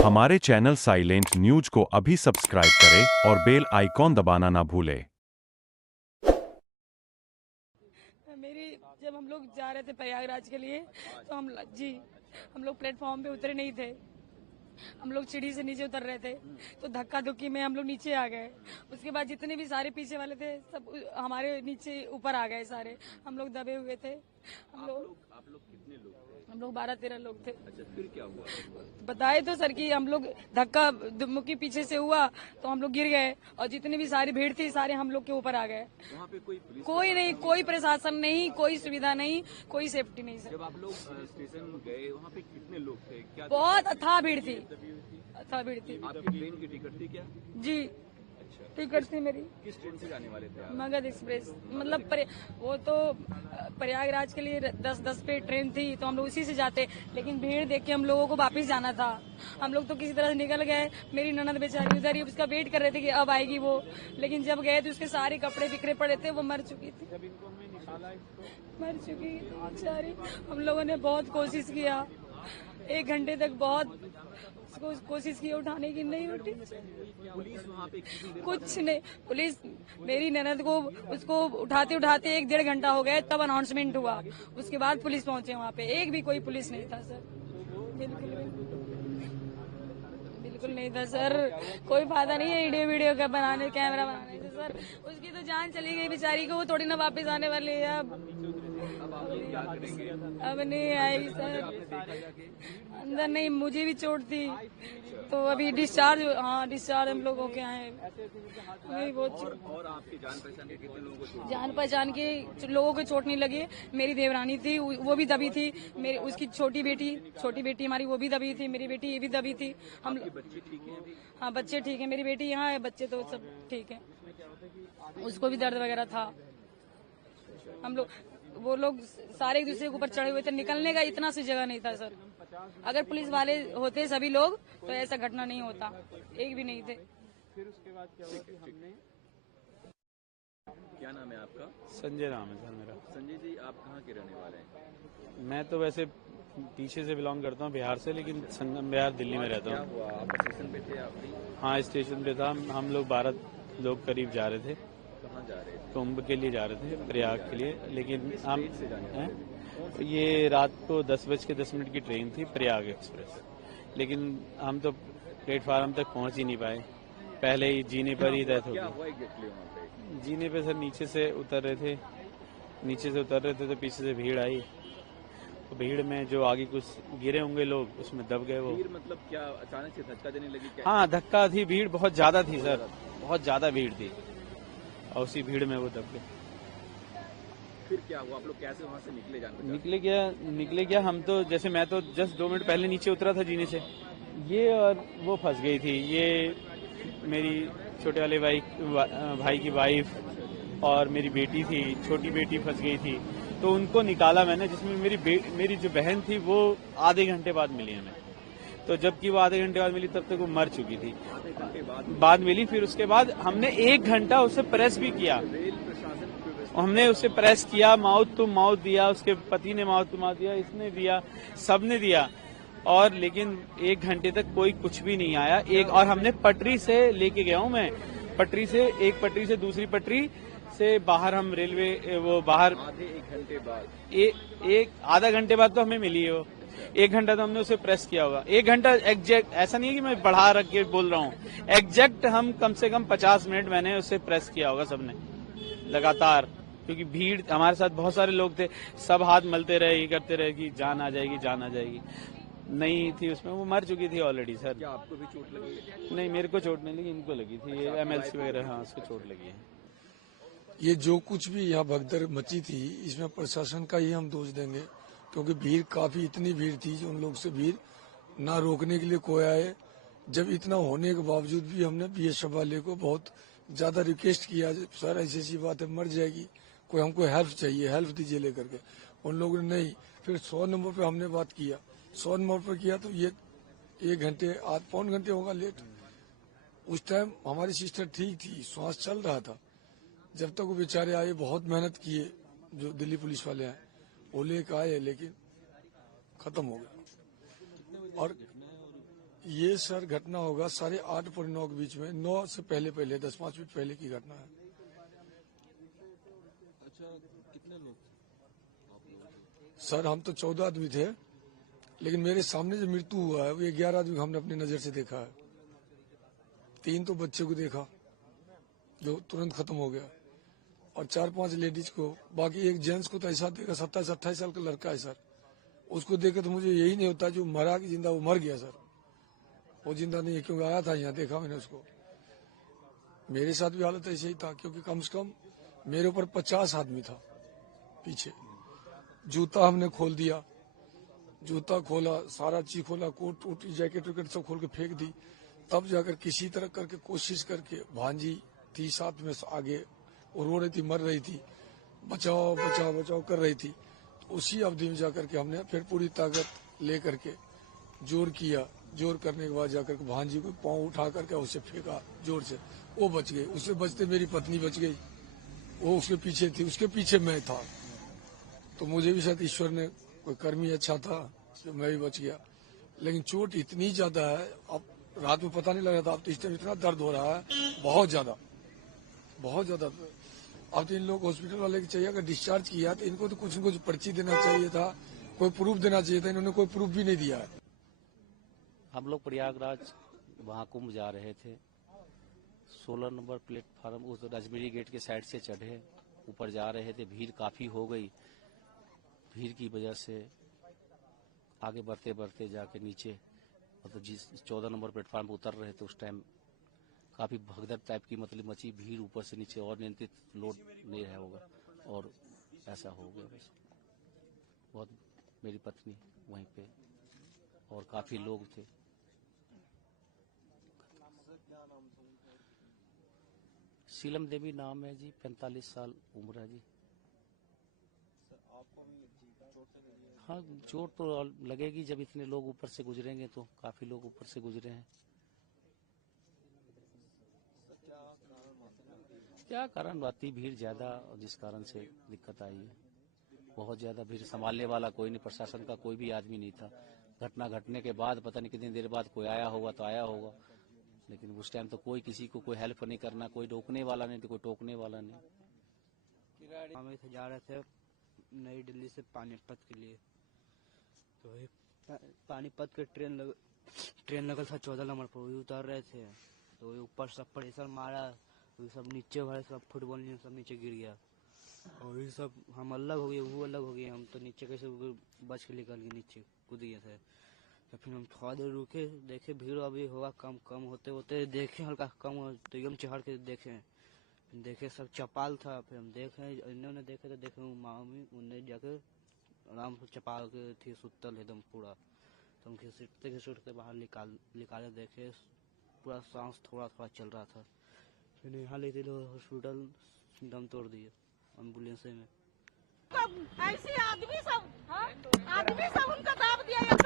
हमारे channel silent news को अभी सब्सक्राइब करें और बेल आइकॉन दबाना ना भूलें। मेरी जब हम लोग जा रहे थे प्रयागराज के लिए तो हम लोग प्लेटफॉर्म पे उतरे नहीं थे। हम लोग सीढ़ी से नीचे उतर रहे थे तो धक्का धुक्की में हम लोग नीचे आ गए। उसके बाद जितने भी सारे पीछे वाले थे सब हमारे नीचे ऊपर आ गए सारे। हम लोग दबे हुए थे। आप लोग कितने लोग थे? हम लोग 12-13 लोग थे। अच्छा, फिर क्या हुआ? बताए तो सर कि हम लोग धक्का मुक्की पीछे से हुआ तो हम लोग गिर गए और जितनी भी सारी भीड़ थी सारे हम लोग के ऊपर आ गए। वहाँ पे कोई पुलिस कोई नहीं, कोई प्रशासन नहीं, कोई सुविधा नहीं, कोई सेफ्टी नहीं सर। जब आप लोग स्टेशन गए वहाँ पे कितने लोग थे? क्या बहुत अथाह भीड़ थी, अथाह भीड़ थी। आपकी ट्रेन की टिकट थी क्या? जी टिकट थी मेरी। किस ट्रेन से जाने वाले थे आप? मगध एक्सप्रेस। मतलब वो तो प्रयागराज के लिए 10-10 पे ट्रेन थी तो हम लोग उसी से जाते, लेकिन भीड़ देख के हम लोगों को वापस जाना था। हम लोग तो किसी तरह से निकल गए। मेरी ननद बेचारी उधर ही उसका वेट कर रहे थे कि अब आएगी वो, लेकिन जब गए तो उसके सारे कपड़े बिखरे पड़े थे, वो मर चुकी थी। मर चुकी बेचारी। हम लोगों ने बहुत कोशिश किया, 1 घंटे तक बहुत कोशिश की उठाने की, नहीं उठी। पुलिस वहाँ पे कुछ नहीं, पुलिस मेरी ननद को उसको उठाते उठाते 1-1.5 घंटा हो गया, तब अनाउंसमेंट हुआ। उसके बाद पुलिस पहुंचे वहाँ पे। एक भी कोई पुलिस नहीं था सर, बिल्कुल नहीं था सर। कोई फायदा नहीं है वीडियो का बनाने, कैमरा बनाने से सर। उसकी तो जान चली गई बेचारी को, वो थोड़ी ना वापस आने वाली है अब नहीं आएगी सर। अंदर नहीं, मुझे भी चोट थी तो अभी डिस्चार्ज हम लोग होके आए। वही बहुत और आपकी जान पहचान के कितने लोगों को चोट? जान पहचान के लोगों को चोट नहीं लगी। मेरी देवरानी थी, वो भी दबी थी। मेरी उसकी छोटी बेटी हमारी वो भी दबी थी। मेरी बेटी ये भी दबी थी। हम बच्चे ठीक हैं अभी? हाँ बच्चे ठीक है। मेरी बेटी यहाँ है, बच्चे तो सब ठीक है। उसको भी दर्द वगैरह था। हम लोग वो लोग सारे एक दूसरे के ऊपर चढ़े हुए थे, निकलने का इतना सी जगह नहीं था सर। अगर पुलिस वाले होते सभी लोग तो ऐसा घटना नहीं होता, एक भी नहीं थे। फिर उसके बाद क्या हुआ कि हमने क्या नाम है आपका? संजय नाम है सर मेरा। संजय जी, आप कहाँ के रहने वाले हैं? मैं तो वैसे पीछे से बिलोंग करता हूँ, बिहार से, लेकिन संगम बिहार दिल्ली में रहता क्या हूँ। हुआ? आप स्टेशन पे थे? आप भी? हाँ स्टेशन पे था। हम लोग 12 लोग करीब जा रहे थे, कहाँ जा रहे थे? कुंभ के लिए जा रहे थे, प्रयाग के लिए। लेकिन हम से जाने वाले थे? ये रात को 10:10 की ट्रेन थी, प्रयाग एक्सप्रेस। लेकिन हम तो प्लेटफार्म तक पहुँच ही नहीं पाए, पहले ही जीने पर ही डेथ हो क्या गई। हुआ एग्जैक्टली वहाँ पे? जीने पे सर नीचे से उतर रहे थे, तो पीछे से भीड़ आई। तो भीड़ में जो आगे कुछ गिरे होंगे लोग, उसमें दब गए वो। भीड़ मतलब क्या अचानक से धक्का देने लगी क्या? हाँ धक्का थी, भीड़ बहुत ज्यादा थी सर, बहुत ज्यादा भीड़ थी और उसी भीड़ में वो दब गए। फिर क्या हुआ? आप लोग कैसे वहाँ से निकले? जान बचा? निकले क्या, हम तो जैसे मैं तो जस्ट 2 मिनट पहले नीचे उतरा था जीने से, ये और वो फंस गई थी। ये मेरी छोटे वाले भाई की वाइफ और मेरी बेटी थी, छोटी बेटी फंस गई थी। तो उनको निकाला मैंने, जिसमें मेरी जो बहन थी वो आधे घंटे बाद मिली हमें। तो जबकि वो आधे घंटे बाद मिली तब तक वो मर चुकी थी। आधे घंटे बाद मिली। फिर उसके बाद हमने 1 घंटा उसे प्रेस भी किया। रेल प्रशासन की व्यवस्था हमने उसे प्रेस किया, माउथ टू माउथ दिया, उसके पति ने माउथ टू माउथ दिया, इसने दिया, सबने दिया, और लेकिन 1 घंटे तक कोई कुछ भी नहीं आया। और हमने पटरी से लेके गया हूँ मैं, एक पटरी से दूसरी पटरी से बाहर, हम रेलवे वो बाहर आधे 1 घंटे बाद एक आधा घंटे बाद तो हमें मिली है वो। 1 घंटा तो हमने उसे प्रेस किया होगा। 1 घंटा एग्जैक्ट, ऐसा नहीं है कि मैं बढ़ा रख के बोल रहा हूँ, एग्जैक्ट हम कम से कम 50 मिनट मैंने उसे प्रेस किया होगा सबने लगातार, क्योंकि भीड़, हमारे साथ बहुत सारे लोग थे, सब हाथ मलते रहे, ये करते रहे कि जान आ जाएगी। नहीं थी उसमें, वो मर चुकी थी ऑलरेडी सर। क्या आपको भी चोट लगी? नहीं, मेरे को चोट नहीं लगी, इनको लगी थी, MLC वगैरह, हाँ उसको चोट लगी है। ये जो कुछ भी यहाँ भगदड़ मची थी, इसमें प्रशासन का ही हम दोष देंगे, क्योंकि भीड़ काफी, इतनी भीड़ थी जो उन लोग से भीड़ ना रोकने के लिए कोई आए। जब इतना होने के बावजूद भी हमने BSF वाले को बहुत ज्यादा रिक्वेस्ट किया, सर ऐसी बात है, मर जाएगी, कोई हमको हेल्प चाहिए, हेल्प दीजिए लेकर के। उन लोगों ने नहीं। फिर 100 नंबर पे हमने बात किया, 100 नंबर पे किया तो ये 1 घंटे, पौन घंटे होगा लेट। उस टाइम हमारी सिस्टर ठीक थी, श्वास चल रहा था। जब तक वो बेचारे आए, बहुत मेहनत किए जो दिल्ली पुलिस वाले आए, वो लेकर आए, लेकिन खत्म हो गया। और ये सर घटना होगा 8:30 पौने 9 के बीच में, 9 से पहले 10-5 मिनट पहले की घटना है। अच्छा, कितने लोग सर हम तो 14 आदमी थे, लेकिन मेरे सामने जो मृत्यु हुआ है वो 11 आदमी को हमने अपनी नजर से देखा है। 3 तो बच्चे को देखा जो तुरंत खत्म हो गया, और 4-5 लेडीज को, बाकी एक जेंट्स को तो ऐसा देखा 27-28 साल का लड़का है सर, उसको देखे तो मुझे यही नहीं होता जो मरा कि जिंदा, वो मर गया सर, वो जिंदा नहीं है, क्योंकि आया था यहाँ, देखा मैंने उसको। मेरे साथ भी हालत ऐसे ही था, क्योंकि कम से कम मेरे ऊपर 50 आदमी था पीछे। जूता हमने खोल दिया, जूता खोला, सारा चीज खोला, कोट वोट जैकेट वैकेट सब खोल के फेंक दी, तब जाकर किसी तरह करके कोशिश करके, भांजी थी साथ में आगे, वो रो रही थी, मर रही थी, बचाओ बचाओ बचाओ कर रही थी। तो उसी अवधि में जाकर के हमने फिर पूरी ताकत ले करके जोर किया, जोर करने के बाद जाकर के भांजी को पाँव उठा करके उसे फेंका जोर से, वो बच गई। उससे बचते मेरी पत्नी बच गई, वो उसके पीछे थी, उसके पीछे मैं था। तो मुझे भी शायद ईश्वर ने कोई कर्म ही अच्छा था, इसलिए मैं भी बच गया। लेकिन चोट इतनी ज्यादा है, अब रात में पता नहीं लग रहा था, अब तो इस टाइम इतना दर्द हो रहा है, बहुत ज्यादा बहुत ज्यादा। अब तो इन लोग हॉस्पिटल वाले की चाहिए, अगर डिस्चार्ज किया तो इनको तो कुछ न कुछ पर्ची देना चाहिए था, कोई प्रूफ देना चाहिए था, इन्होंने कोई प्रूफ भी नहीं दिया है। हम लोग प्रयागराज वहाँ कुंभ जा रहे थे, 16 नंबर प्लेटफार्म उस राजमेरी गेट के साइड से चढ़े, ऊपर जा रहे थे, भीड़ काफी हो गई। भीड़ की वजह से आगे बढ़ते बढ़ते जाके नीचे, मतलब जिस 14 नंबर प्लेटफार्म पर उतर रहे थे उस टाइम काफी भगदड़ टाइप की मतलब मची, भीड़ ऊपर से नीचे, और नियंत्रित लोड नहीं रहा होगा, और ऐसा हो गया बस। बहुत, मेरी पत्नी वहीं पे और काफी लोग थे। शीलम देवी नाम है जी, 45 साल उम्र है जी। हाँ, चोट तो लगेगी, जब इतने लोग ऊपर से गुजरेंगे, तो काफी लोग ऊपर से गुजरे हैं। क्या कारण बाती, भीड़ ज्यादा, जिस कारण से दिक्कत आई है। बहुत ज्यादा भीड़, संभालने वाला कोई नहीं, प्रशासन का कोई भी आदमी नहीं था। घटना घटने के बाद पता नहीं कितनी देर बाद कोई आया होगा तो आया होगा, लेकिन उस टाइम तो कोई किसी को कोई हेल्प नहीं करना, कोई रोकने वाला नहीं, तो कोई टोकने वाला नहीं। हम जा रहे थे नई दिल्ली से पानीपत के लिए, तो वही पानीपत के ट्रेन लगल था 14 नंबर पर, वही उतर रहे थे, तो वही ऊपर सब प्रेशर मारा, वही सब नीचे वाले सब फुटबॉल नहीं सब नीचे गिर गया, और वही सब हम अलग हो गए, वो अलग हो गए, हम तो नीचे कैसे बच के निकल गए, नीचे कूद गए थे। तो फिर हम थोड़ा देर रुके, देखे भीड़ अभी होगा कम होते होते देखे हल्का कम हो, तो एकदम चढ़ के देखे सब चपाल था। फिर हम देखे, इन्होंने देखे तो देखे मामी उन्हें जाके आराम से चपाल के थी सुतल एकदम पूरा, तो हम घिसुटते बाहर निकाले, देखे पूरा सांस थोड़ा थोड़ा चल रहा था। फिर यहाँ ले थे हॉस्पिटल, दम तोड़ दिए एम्बुलेंस में। ऐसे आदमी सब उनका दाब दिया।